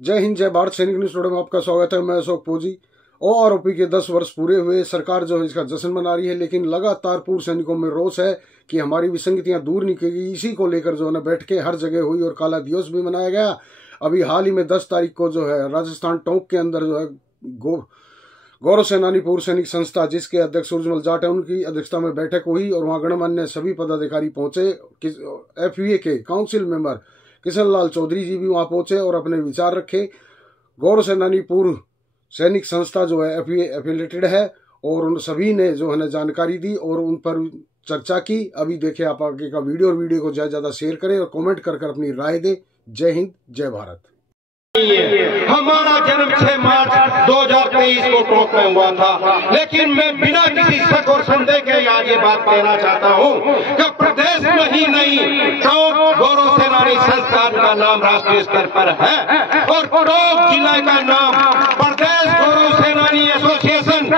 जय हिंद, जय भारत। सैनिक न्यूज टुडे में आपका स्वागत है। मैं अशोक फौजी। ओआरओपी के 10 वर्ष पूरे हुए, सरकार जो है इसका जश्न मना रही है, लेकिन लगातार पूर्व सैनिकों में रोष है कि हमारी विसंगतियां दूर नहीं की गई। इसी को लेकर जो है ना बैठ के हर जगह हुई और काला दिवस भी मनाया गया। अभी हाल ही में 10 तारीख को जो है राजस्थान टोंक के अंदर जो है गौरव सेनानी पूर्व सैनिक संस्था, जिसके अध्यक्ष सूरजमल जाट है, उनकी अध्यक्षता में बैठक हुई और वहां गणमान्य सभी पदाधिकारी पहुंचे। एफयूए के काउंसिल मेंबर किशन लाल चौधरी जी भी वहां पहुंचे और अपने विचार रखे। गौरव सेनानी पूर्व सैनिक संस्था जो है एफयूए एफिलेटेड है और उन सभी ने जो है ना जानकारी दी और उन पर चर्चा की। अभी देखे आप आगे का वीडियो और वीडियो को ज्यादा शेयर करें और कमेंट कर अपनी राय दें। जय हिंद, जय भारत। हमारा जन्म 6 मार्च 2023 को टोंक में हुआ था, लेकिन मैं बिना किसी शक और संदेह के आज ये बात कहना चाहता हूँ कि प्रदेश में ही नहीं, टोंक गौरव सेनानी संस्थान का नाम राष्ट्रीय स्तर पर है और टोंक जिले का नाम प्रदेश गौरव सेनानी एसोसिएशन,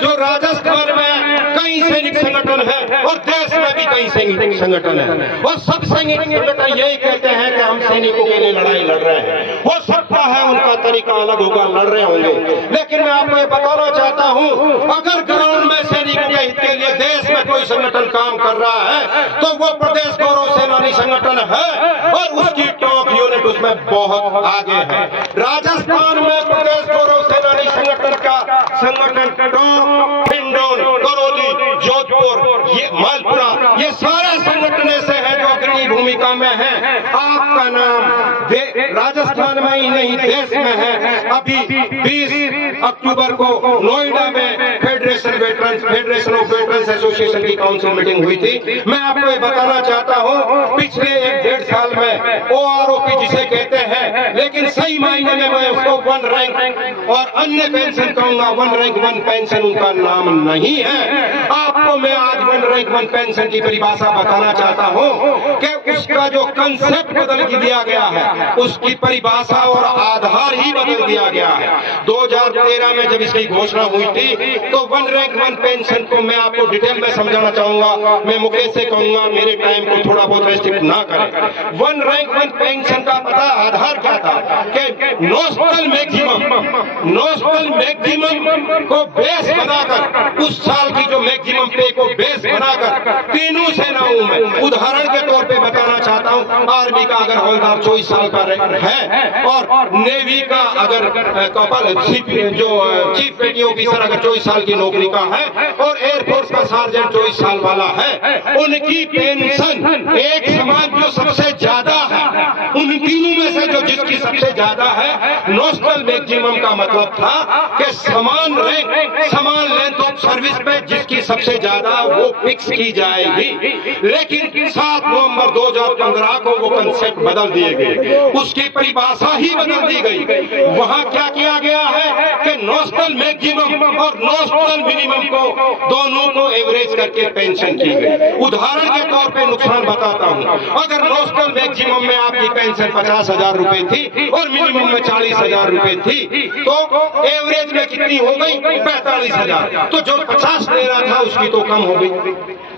जो राजस्थान में कई सैनिक संगठन है और देश में भी कई सैनिक संगठन है, और सब सैनिक संगठन यही कहते हैं कि हम सैनिकों के लिए लड़ाई लड़ रहे हैं। हो सकता है उनका तरीका अलग होगा, लड़ रहे होंगे, लेकिन मैं आपको ये बताना चाहता हूँ, अगर ग्राउंड में सैनिकों के हित के लिए देश में कोई संगठन काम कर रहा है तो वो प्रदेश गौरव सेनानी संगठन है और उसकी टोंक यूनिट उसमें बहुत आगे है। राजस्थान में प्रदेश गौरव सेनानी संगठन का संगठन टोंक, हिंडोन, करौली, जोधपुर, ये मालपुरा, ये सारे संगठन ऐसे हैं जो अग्रणी भूमिका में है। आपका नाम राजस्थान में ही नहीं देश में है। अभी 20 अक्टूबर को नोएडा में फेडरेशन ऑफ वेटरन्स एसोसिएशन की काउंसिल मीटिंग हुई थी। मैं आपको ये बताना चाहता हूँ, पिछले 1-1.5 साल में ओआरओपी जिसे कहते हैं, लेकिन सही मायने में मैं उसको 1 रैंक और अन्य पेंशन कहूंगा, 1 रैंक 1 पेंशन उनका नाम नहीं है। आपको मैं आज 1 रैंक 1 पेंशन की परिभाषा बताना चाहता हूँ कि उसका जो कंसेप्ट बदल दिया गया है, उसकी परिभाषा और आधार ही बदल दिया गया है। 2013 में जब इसकी घोषणा हुई थी तो 1 रैंक 1 पेंशन को मैं आपको डिटेल में समझाना चाहूंगा। मैं मुकेश से कहूंगा मेरे टाइम को थोड़ा बहुत रेस्ट्रिक्ट ना करें। 1 रैंक 1 पेंशन का पता आधार क्या था कि नोशनल मैक्सिमम को बेस बनाकर, उस साल की जो मैक्सिमम पे को बेस बनाकर तीनों सेनाओं में, उदाहरण के तौर पे बताना चाहता हूं, आर्मी का अगर हवलदार 24 साल का है और नेवी का अगर चीफ पेटी ऑफिसर अगर 24 साल की नौकरी का है और एयरफोर्स का सार्जेंट 24 साल वाला है, उनकी पेंशन एक समान जो सबसे ज्यादा है, उन तीनों में से जो जिसकी सबसे ज्यादा है, नोशनल मैक्सिमम का मतलब था कि समान रैंक समान लेंथ ऑफ सर्विस पे जिसकी सबसे ज्यादा वो फिक्स की जाएगी। लेकिन 7 नवंबर 2015 को वो कंसेप्ट बदल दिए गए, उसकी परिभाषा ही बदल दी गई। वहां क्या किया गया है कि नोशनल मैक्सिमम और नोशनल मिनिमम को दोनों को एवरेज करके पेंशन की गई। उदाहरण के तौर पे नुकसान बताता हूं, अगर नोशनल मैक्सिमम में आपकी पेंशन 50,000 रुपए थी और मिनिमम में 40,000 रुपए थी, तो एवरेज में कितनी हो गई? 45,000। तो जो 50 दे रहा था उसकी तो कम हो गई।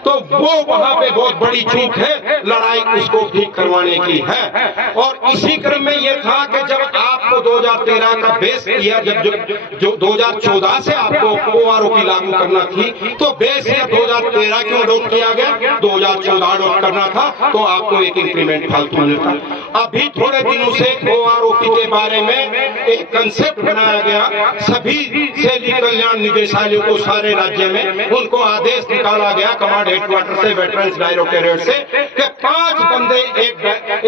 तो वो वहां पे बहुत बड़ी चूक है, लड़ाई उसको ठीक करवाने की है। और इसी क्रम में यह था कि जब आपको 2013 का बेस किया, जो 2014 से आपको ओआरओपी लागू करना थी, तो बेस या 2013 क्यों अडॉप्ट किया गया? 2014 अडॉप्ट करना था तो आपको एक इंक्रीमेंट फालतू मिलता। अभी थोड़े दिनों से ओआरओपी के बारे में एक कंसेप्ट बनाया गया, सभी सैनिक कल्याण निदेशालयों को सारे राज्य में उनको आदेश निकाला गया कमांड हेडक्वार्टर से, वेटरन्स डायरेक्टोरेट से, कि 5 बंदे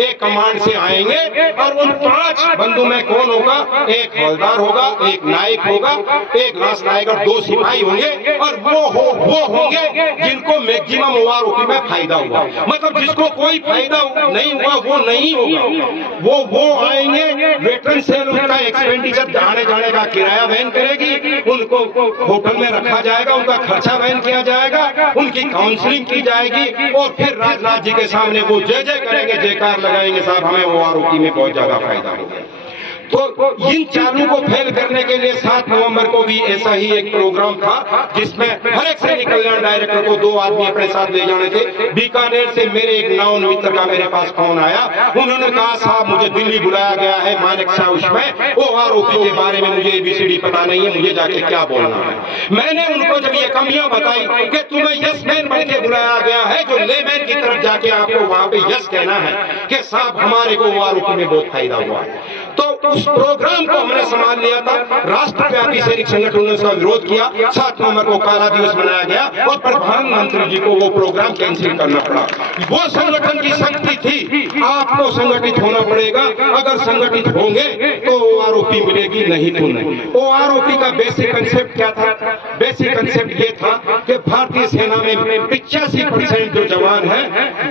एक कमांड से आएंगे और उन 5 बंदों में कौन होगा? एक हवलदार होगा, एक नायक होगा, एक लांस नायक और 2 सिपाही होंगे, और वो होंगे जिनको मैक्सिमम ओआरओपी में फायदा हुआ। मतलब जिसको कोई फायदा नहीं हुआ वो नहीं होगा, वो आएंगे, वेटरन सेल उनका एक्सपेंडिचर आने जाने का किराया वहन करेगी, उनको होटल में रखा जाएगा, उनका खर्चा वहन किया जाएगा, उनकी काउंसलिंग की जाएगी और फिर राजनाथ जी के सामने वो जय जय करेंगे, जयकार लगाएंगे, साहब हमें ओआरओपी में बहुत ज्यादा फायदा हो गया। तो इन चालू को फेल करने के लिए 7 नवंबर को भी ऐसा ही एक प्रोग्राम था, जिसमें हर एक सैनिक कल्याण डायरेक्टर को 2 आदमी अपने साथ ले जाने थे। बीकानेर से मेरे एक नौन मित्र का मेरे पास फोन आया, उन्होंने कहा साहब मुझे दिल्ली बुलाया गया है मानेकशॉ उसमें OROP के बारे में मुझे ABCD पता नहीं है, मुझे जाके क्या बोलना है। मैंने उनको जब ये कमियां बताई कि तुम्हें यस मैन बन के बुलाया गया है, जो लेमैन की तरफ जाके आपको वहां पे यस कहना है कि साहब हमारे को OROP में बहुत फायदा हुआ है, तो उस प्रोग्राम को हमने संभाल लिया था। राष्ट्रव्यापी सैनिक संगठन ने उसका विरोध किया, 7 नवंबर को काला दिवस मनाया गया और प्रधानमंत्री जी को वो प्रोग्राम कैंसिल करना पड़ा। वो संगठन की शक्ति थी, आपको संगठित होना पड़ेगा, अगर संगठित होंगे तो OROP मिलेगी, नहीं तो नहीं। OROP का बेसिक कंसेप्ट क्या था? बेसिक कंसेप्ट ये था कि भारतीय सेना में 85% जो जवान है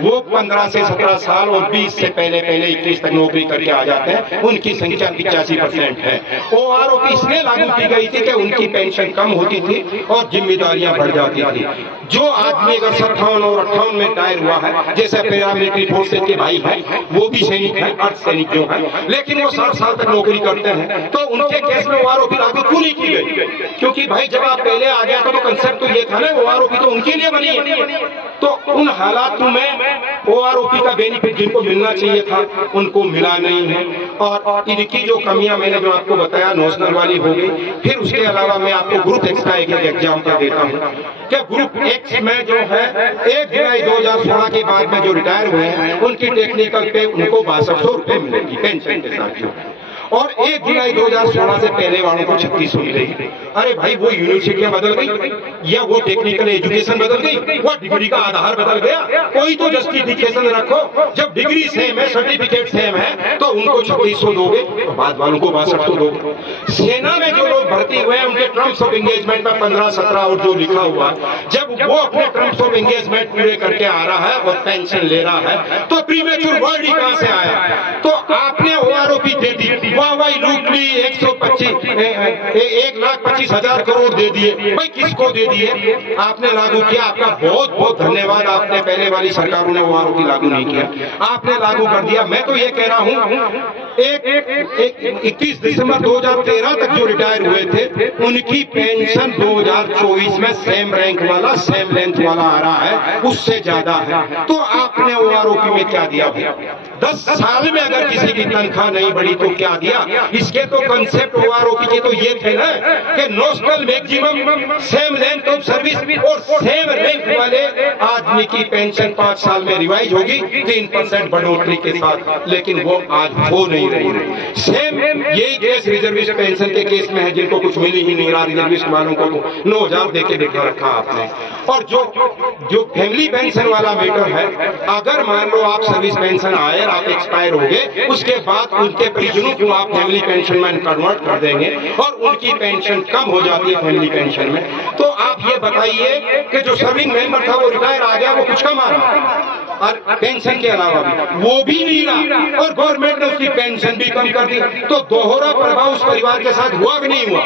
वो 15 से 17 साल और 20 से पहले 21 तक नौकरी करके आ जाते हैं, उनकी संख्या 85% है। OROP इसलिए लागू की गई थी कि उनकी पेंशन कम होती थी और जिम्मेदारियां बढ़ जाती थी। जो आदमी अगर 57 और 58 में रिटायर हुआ है, जैसे पैरामिलिट्री फोर्सेज के भाई हैं, वो भी सैनिक हैं, अर्ध सैनिक जो हैं, लेकिन वो 60 साल तक नौकरी करते हैं, तो उनके केस में OROP लागू क्यों नहीं की गई? क्योंकि भाई जब आप पहले आ गया तो कंसेप्ट तो ये था ना, OROP तो उनके लिए बनी है। तो उन हालातों में OROP का बेनिफिट जिनको मिलना चाहिए था उनको मिला नहीं है। और इनकी जो कमियां मैंने जो आपको बताया नोशनल वाली हो गई। फिर उसके अलावा मैं आपको ग्रुप एक्स का एक एग्जाम्पल देता हूँ कि ग्रुप एक्स में जो है 1 जुलाई 2016 के बाद में जो रिटायर हुए हैं उनकी टेक्निकल पे उनको 6200 रुपए मिलेगी पेंशन के साथ, और 1 जुलाई 2016 से पहले वालों को 3600 मिलेगी। अरे भाई वो यूनिवर्सिटियां बदल गई या वो टेक्निकल एजुकेशन बदल गई, वो डिग्री का आधार बदल गया, कोई तो जस्टिफिकेशन रखो। जब डिग्री सेम है, सर्टिफिकेट सेम है, तो उनको 3600 दोगे, तो बाद वालों को 6200 दोगे। सेना में जो लोग भर्ती हुए हैं उनके टर्म्स ऑफ एंगेजमेंट में 15-17 और जो लिखा हुआ, जब वो अपने टर्म्स ऑफ एंगेजमेंट पूरे करके आ रहा है और पेंशन ले रहा है, तो प्रीमेच्योर वर्ड ही कहां से आया? तो आपने OROP दे दी, वाहवाही लूट ली, 1,25,000 करोड़ दे दिए। भाई किसको दे दिए? आपने लागू किया, आपका बहुत बहुत धन्यवाद। आपने पहले वाली सरकारों ने OROP लागू नहीं किया, आपने लागू कर दिया। मैं तो ये कह रहा हूँ 21 दिसंबर 2013 तक जो रिटायर हुए थे उनकी पेंशन 2024 में सेम रैंक वाला, सेम लेंथ वाला आ रहा है, उससे ज्यादा है। तो आपने OROP में क्या दिया भैया? 10 साल में अगर किसी की तनख्वाह नहीं बढ़ी तो क्या दिया? इसके तो कंसेप्ट OROP के तो ये थे ना कि notional maximum, same length of service और सेम रैंक वाले आदमी की पेंशन 5 साल में रिवाइज होगी 3% बढ़ोतरी के साथ, लेकिन वो आज हो नहीं रही। सेम यही केस रिजर्विस्ट पेंशन के केस में है, जिनको कुछ मिल ही नहीं रहा, रिजर्विस्ट वालों को 9,000 देके देखा रखा आपने। और जो फैमिली पेंशन वाला मैटर है, अगर मान लो आप सर्विस पेंशन आए, आप एक्सपायर हो गए, उसके बाद उनके परिजनों को आप फैमिली पेंशन में कन्वर्ट कर देंगे और उनकी पेंशन कम हो जाती है फैमिली पेंशन में, तो आप ये बताइए कि जो सर्विंग मेंबर था वो रिटायर आ गया, वो कुछ कमा रहा और पेंशन के अलावा भी वो भी नहीं रहा, और गवर्नमेंट ने उसकी पेंशन भी कम कर दी, तो दोहरा प्रभाव उस परिवार के साथ हुआ कि नहीं हुआ?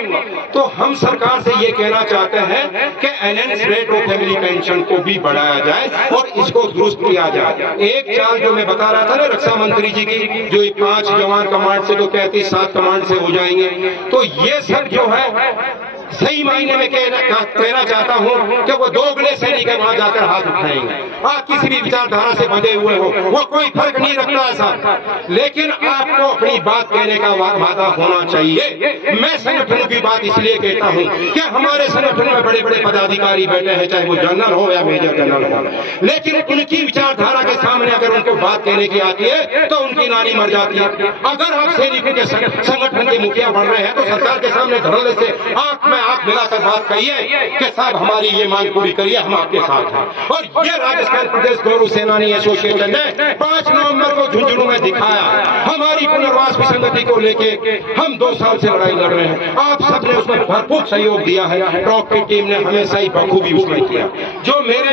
तो हम सरकार से ये कहना चाहते हैं कि enhance rate of family pension को भी बढ़ाया जाए और इसको दुरुस्त किया जाए। एक चाल जो मैं बता रहा था ना रक्षा मंत्री जी की, जो 5 जवान कमांड से तो 35-7 कमांड से हो जाएंगे, तो ये सब जो है सही मायने में कहना चाहता हूं कि वो दोगले सैनिक वहां जाकर हाथ उठाएंगे। आप किसी भी विचारधारा से बंधे हुए हो, वो कोई फर्क नहीं रखता ऐसा, लेकिन आपको अपनी बात कहने का वादा होना चाहिए। मैं संगठनों की बात इसलिए कहता हूं कि हमारे संगठन में बड़े बड़े पदाधिकारी बैठे हैं, चाहे वो जनरल हो या मेजर जनरल हो, लेकिन उनकी विचारधारा के सामने अगर उनको बात कहने की आती है तो उनकी नानी मर जाती है। अगर आप सैनिकों के संगठन के मुखिया बन रहे हैं तो सरकार के सामने धरने से आंख में आंख मिलाकर बात कहिए कि साहब हमारी ये मांग पूरी करिए, हम आपके साथ हैं। और ये राजस्थान प्रदेश गौरव सेनानी एसोसिएशन ने 5 नवंबर को झुंझुनू में दिखाया। हमारी पुनर्वास विसंगति को लेके हम 2 साल से लड़ाई लड़ रहे हैं, आप सबने उसमें भरपूर सहयोग दिया है। टॉप की टीम ने हमेशा ही बखूबी उसमें किया। जो मेरे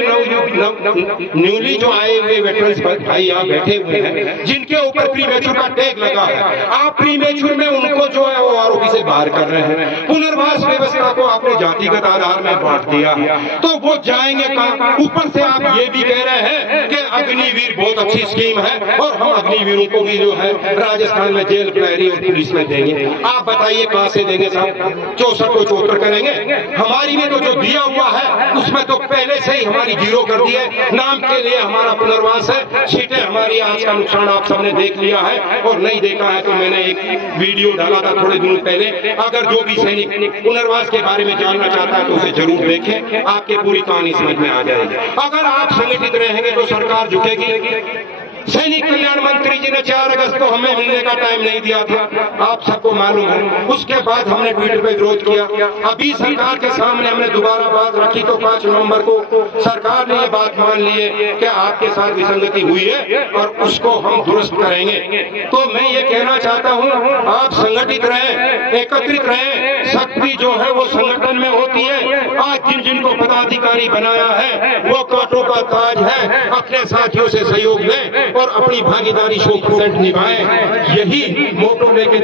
न्यूली जो आए हुए वेटरन्स भाई यहाँ बैठे हुए हैं, जिनके ऊपर प्रीमेच्योर का टैग लगा है, आप प्रीमेच्योर में उनको जो है वो आरोपी से बाहर कर रहे हैं। पुनर्वास व्यवस्था को आपने जातिगत आधार में बांट दिया, तो वो जाएंगे कहाँ? ऊपर से आप ये भी कह रहे हैं कि अग्निवीर बहुत अच्छी स्कीम है और हम अग्निवीरों को भी जो है राजस्थान में जेल प्रहरी और पुलिस में देंगे। आप बताइए कहाँ से देंगे साहब? 64 को 74 करेंगे? हमारी में तो जो दिया हुआ है उसमें तो पहले से ही हमारी जीरो कर दी है। नाम के लिए हमारा पुनर्वास है, सीटें हमारी, आज का नुकसान आप सबने देख लिया है, और नहीं देखा है तो मैंने एक वीडियो डाला था थोड़े दिनों पहले। अगर जो भी सैनिक पुनर्वास के बारे में जानना चाहता है तो उसे जरूर देखें, आपके पूरी कहानी समझ में आ जाएगी। अगर आप संगठित रहेंगे तो सरकार झुकेगी। सैनिक कल्याण मंत्री जी ने 4 अगस्त को हमें मिलने का टाइम नहीं दिया था, आप सबको मालूम है। उसके बाद हमने ट्विटर पे विरोध किया। अभी सरकार के सामने हमने दोबारा बात रखी तो 5 नवंबर को सरकार ने ये बात मान ली है कि आपके साथ विसंगति हुई है और उसको हम दुरुस्त करेंगे। तो मैं ये कहना चाहता हूँ, आप संगठित रहें, एकत्रित रहें। शक्ति जो है वो संगठन में होती है। आज जिन जिनको पदाधिकारी बनाया है वो कांटों का ताज है। अपने साथियों से सहयोग लें और अपनी भागीदारी 100% निभाएं। यही मोटो लेके